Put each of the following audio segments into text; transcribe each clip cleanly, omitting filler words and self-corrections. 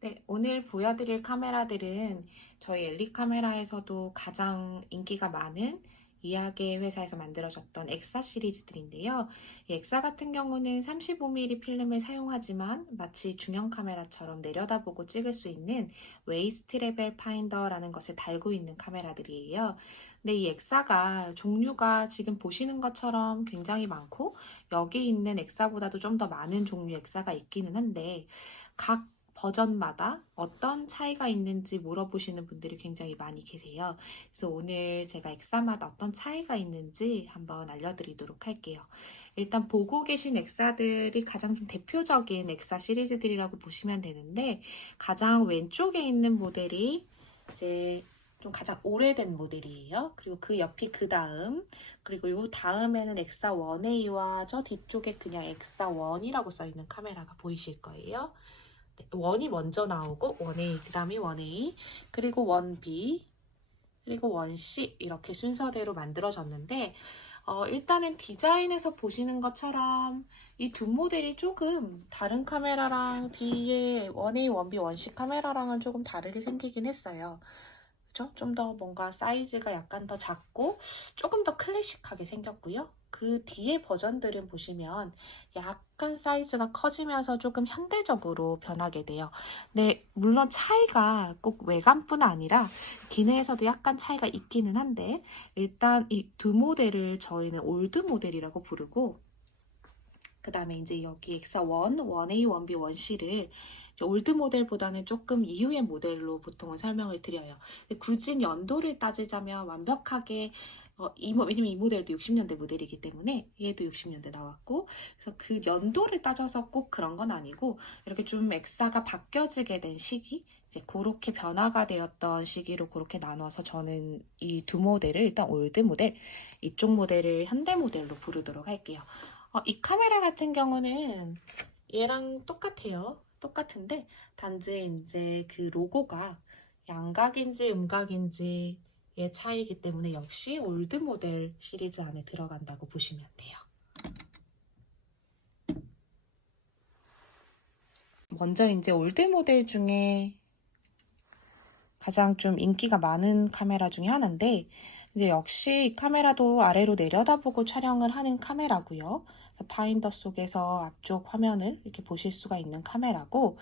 네, 오늘 보여드릴 카메라들은 저희 엘리 카메라에서도 가장 인기가 많은 이하계 회사에서 만들어졌던 엑사 시리즈들인데요. 이 엑사 같은 경우는 35mm 필름을 사용하지만 마치 중형 카메라처럼 내려다보고 찍을 수 있는 웨이스트 레벨 파인더라는 것을 달고 있는 카메라들이에요. 근데 이 엑사가 종류가 지금 보시는 것처럼 굉장히 많고 여기 있는 엑사보다도 좀 더 많은 종류 엑사가 있기는 한데 각 버전마다 어떤 차이가 있는지 물어보시는 분들이 굉장히 많이 계세요. 그래서 오늘 제가 엑사마다 어떤 차이가 있는지 한번 알려드리도록 할게요. 일단 보고 계신 엑사들이 가장 좀 대표적인 엑사 시리즈들이라고 보시면 되는데 가장 왼쪽에 있는 모델이 이제 좀 가장 오래된 모델이에요. 그리고 그 옆이 그 다음, 그리고 요 다음에는 엑사 1A와 저 뒤쪽에 그냥 엑사 1이라고 써있는 카메라가 보이실 거예요. 원이 먼저 나오고 1A, 그 다음이 1A, 그리고 1B, 그리고 1C 이렇게 순서대로 만들어졌는데 일단은 디자인에서 보시는 것처럼 이 두 모델이 조금 다른 카메라랑 뒤에 1A, 1B, 1C 카메라랑은 조금 다르게 생기긴 했어요. 그쵸? 좀 더 뭔가 사이즈가 약간 더 작고 조금 더 클래식하게 생겼고요. 그 뒤에 버전들은 보시면 약간 사이즈가 커지면서 조금 현대적으로 변하게 돼요. 근데 물론 차이가 꼭 외관뿐 아니라 기내에서도 약간 차이가 있기는 한데 일단 이 두 모델을 저희는 올드 모델이라고 부르고 그 다음에 이제 여기 엑사 1, 1A, 1B, 1C를 올드 모델보다는 조금 이후의 모델로 보통은 설명을 드려요. 근데 굳이 연도를 따지자면 완벽하게 왜냐면 이 모델도 60년대 모델이기 때문에 얘도 60년대 나왔고 그래서 그 연도를 따져서 꼭 그런 건 아니고 이렇게 좀 엑사가 바뀌어지게 된 시기 이제 그렇게 변화가 되었던 시기로 그렇게 나눠서 저는 이 두 모델을 일단 올드 모델 이쪽 모델을 현대 모델로 부르도록 할게요. 이 카메라 같은 경우는 얘랑 똑같아요. 똑같은데 단지 이제 그 로고가 양각인지 음각인지의 차이이기 때문에 역시 올드 모델 시리즈 안에 들어간다고 보시면 돼요. 먼저 이제 올드 모델 중에 가장 좀 인기가 많은 카메라 중에 하나인데 이제 역시 이 카메라도 아래로 내려다보고 촬영을 하는 카메라고요. 파인더 속에서 앞쪽 화면을 이렇게 보실 수가 있는 카메라고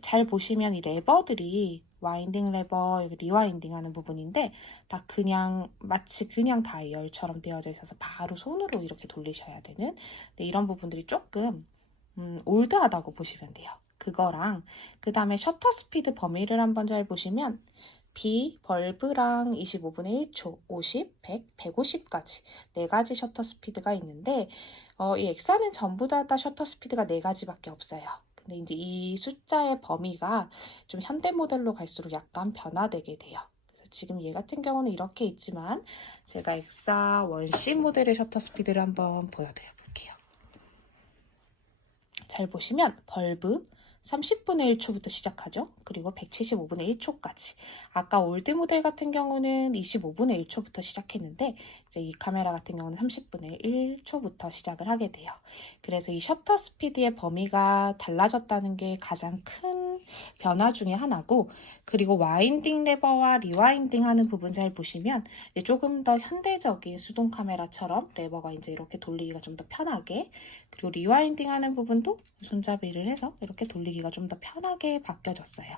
잘 보시면 이 레버들이 와인딩 레버, 리와인딩 하는 부분인데 다 그냥 마치 그냥 다이얼처럼 되어져 있어서 바로 손으로 이렇게 돌리셔야 되는 이런 부분들이 조금 올드하다고 보시면 돼요. 그거랑 그 다음에 셔터 스피드 범위를 한번 잘 보시면 B, 벌브랑 25분의 1초, 50, 100, 150까지 4가지 셔터 스피드가 있는데 이 엑사는 전부 다 셔터 스피드가 4가지밖에 없어요. 근데 이제 이 숫자의 범위가 좀 현대 모델로 갈수록 약간 변화되게 돼요. 그래서 지금 얘 같은 경우는 이렇게 있지만 제가 엑사 1C 모델의 셔터 스피드를 한번 보여드려 볼게요. 잘 보시면 벌브 30분의 1초부터 시작하죠. 그리고 175분의 1초까지. 아까 올드 모델 같은 경우는 25분의 1초부터 시작했는데 이제 이 카메라 같은 경우는 30분의 1초부터 시작을 하게 돼요. 그래서 이 셔터 스피드의 범위가 달라졌다는 게 가장 큰 변화 중에 하나고 그리고 와인딩 레버와 리와인딩 하는 부분 잘 보시면 조금 더 현대적인 수동 카메라처럼 레버가 이제 이렇게 돌리기가 좀 더 편하게 그리고 리와인딩 하는 부분도 손잡이를 해서 이렇게 돌리기가 좀 더 편하게 바뀌어졌어요.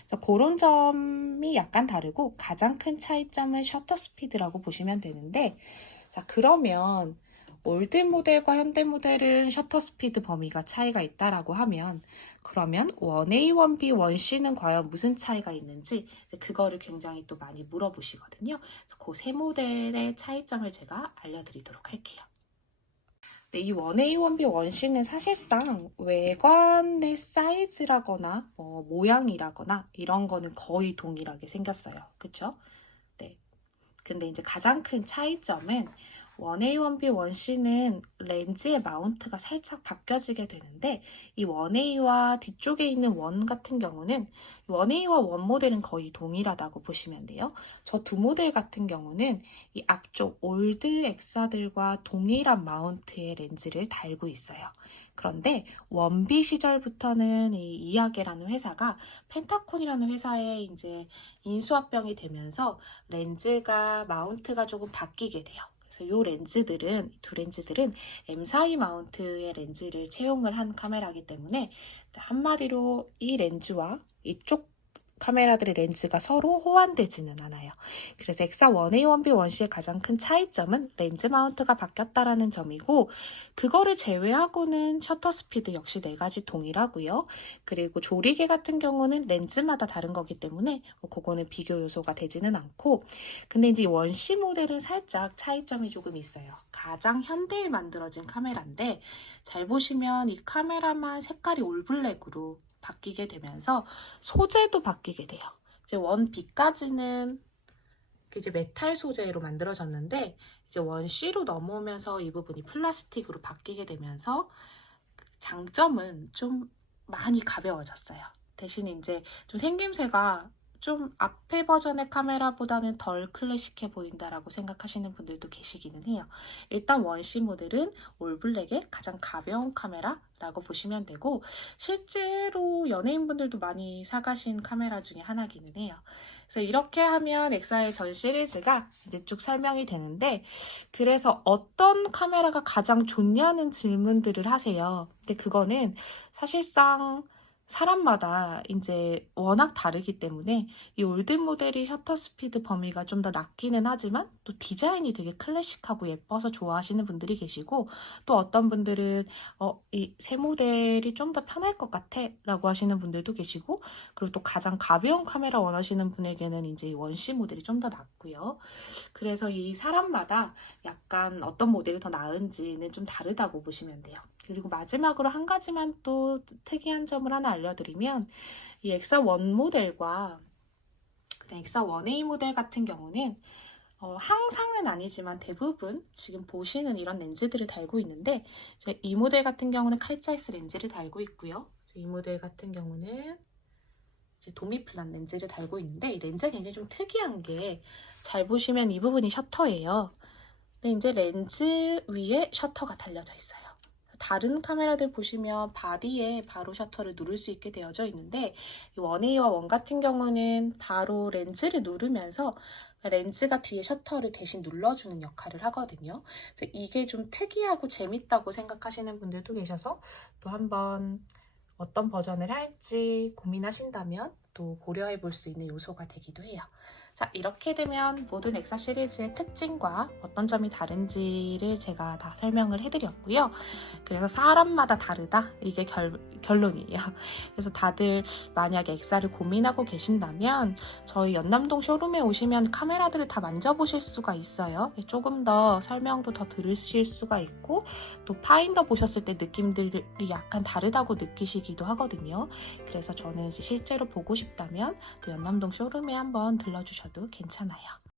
그래서 그런 점이 약간 다르고 가장 큰 차이점은 셔터 스피드라고 보시면 되는데 자 그러면 올드 모델과 현대 모델은 셔터 스피드 범위가 차이가 있다라고 하면 그러면 1A, 1B, 1C는 과연 무슨 차이가 있는지 그거를 굉장히 또 많이 물어보시거든요. 그래서 그 세 모델의 차이점을 제가 알려드리도록 할게요. 네, 이 1A, 1B, 1C는 사실상 외관의 사이즈라거나 모양이라거나 이런 거는 거의 동일하게 생겼어요. 그쵸? 네. 근데 이제 가장 큰 차이점은 1A, 1B, 1C는 렌즈의 마운트가 살짝 바뀌어지게 되는데 이 1A와 뒤쪽에 있는 1 같은 경우는 1A와 1 모델은 거의 동일하다고 보시면 돼요. 저 두 모델 같은 경우는 이 앞쪽 올드 엑사들과 동일한 마운트의 렌즈를 달고 있어요. 그런데 원비 시절부터는 이 이하게라는 회사가 펜타콘이라는 회사에 이제 인수합병이 되면서 렌즈가 마운트가 조금 바뀌게 돼요. 그래서 두 렌즈들은 M42 마운트의 렌즈를 채용을 한 카메라이기 때문에 한마디로 이 렌즈와 이쪽 카메라들의 렌즈가 서로 호환되지는 않아요. 그래서 엑사 1A, 1B, 1C의 가장 큰 차이점은 렌즈 마운트가 바뀌었다라는 점이고, 그거를 제외하고는 셔터 스피드 역시 4가지 동일하고요. 그리고 조리개 같은 경우는 렌즈마다 다른 거기 때문에 그거는 비교 요소가 되지는 않고, 근데 이제 1C 모델은 살짝 차이점이 조금 있어요. 가장 현대에 만들어진 카메라인데, 잘 보시면 이 카메라만 색깔이 올블랙으로 바뀌게 되면서 소재도 바뀌게 돼요. 이제 1B까지는 이제 메탈 소재로 만들어졌는데, 이제 1C로 넘어오면서 이 부분이 플라스틱으로 바뀌게 되면서 장점은 좀 많이 가벼워졌어요. 대신 이제 좀 생김새가 좀 앞에 버전의 카메라보다는 덜 클래식해 보인다라고 생각하시는 분들도 계시기는 해요. 일단 1C 모델은 올블랙의 가장 가벼운 카메라라고 보시면 되고, 실제로 연예인분들도 많이 사가신 카메라 중에 하나기는 해요. 그래서 이렇게 하면 엑사의 전 시리즈가 이제 쭉 설명이 되는데, 그래서 어떤 카메라가 가장 좋냐는 질문들을 하세요. 근데 그거는 사실상 사람마다 이제 워낙 다르기 때문에 이 올드 모델이 셔터 스피드 범위가 좀 더 낮기는 하지만 또 디자인이 되게 클래식하고 예뻐서 좋아하시는 분들이 계시고, 또 어떤 분들은 이 새 모델이 좀 더 편할 것 같아 라고 하시는 분들도 계시고, 그리고 또 가장 가벼운 카메라 원하시는 분에게는 이제 이 1C 모델이 좀 더 낫고요. 그래서 이 사람마다 약간 어떤 모델이 더 나은지는 좀 다르다고 보시면 돼요. 그리고 마지막으로 한 가지만 또 특이한 점을 하나 알려드리면, 이 엑사 1 모델과 엑사 1A 모델 같은 경우는 항상은 아니지만 대부분 지금 보시는 이런 렌즈들을 달고 있는데, 이 모델 같은 경우는 칼자이스 렌즈를 달고 있고요. 이 모델 같은 경우는 이제 도미플란 렌즈를 달고 있는데, 이 렌즈가 굉장히 좀 특이한 게, 잘 보시면 이 부분이 셔터예요. 근데 이제 렌즈 위에 셔터가 달려져 있어요. 다른 카메라들 보시면 바디에 바로 셔터를 누를 수 있게 되어져 있는데, 이 1A와 1 같은 경우는 바로 렌즈를 누르면서 렌즈가 뒤에 셔터를 대신 눌러주는 역할을 하거든요. 그래서 이게 좀 특이하고 재밌다고 생각하시는 분들도 계셔서, 또 한번 어떤 버전을 할지 고민하신다면 또 고려해 볼 수 있는 요소가 되기도 해요. 자, 이렇게 되면 모든 엑사 시리즈의 특징과 어떤 점이 다른지를 제가 다 설명을 해드렸고요. 그래서 사람마다 다르다, 이게 결론이에요. 그래서 다들 만약에 엑사를 고민하고 계신다면 저희 연남동 쇼룸에 오시면 카메라들을 다 만져보실 수가 있어요. 조금 더 설명도 더 들으실 수가 있고, 또 파인더 보셨을 때 느낌들이 약간 다르다고 느끼시기도 하거든요. 그래서 저는 이제 실제로 보고 싶다면 또 연남동 쇼룸에 한번 들러주셔도 괜찮아요.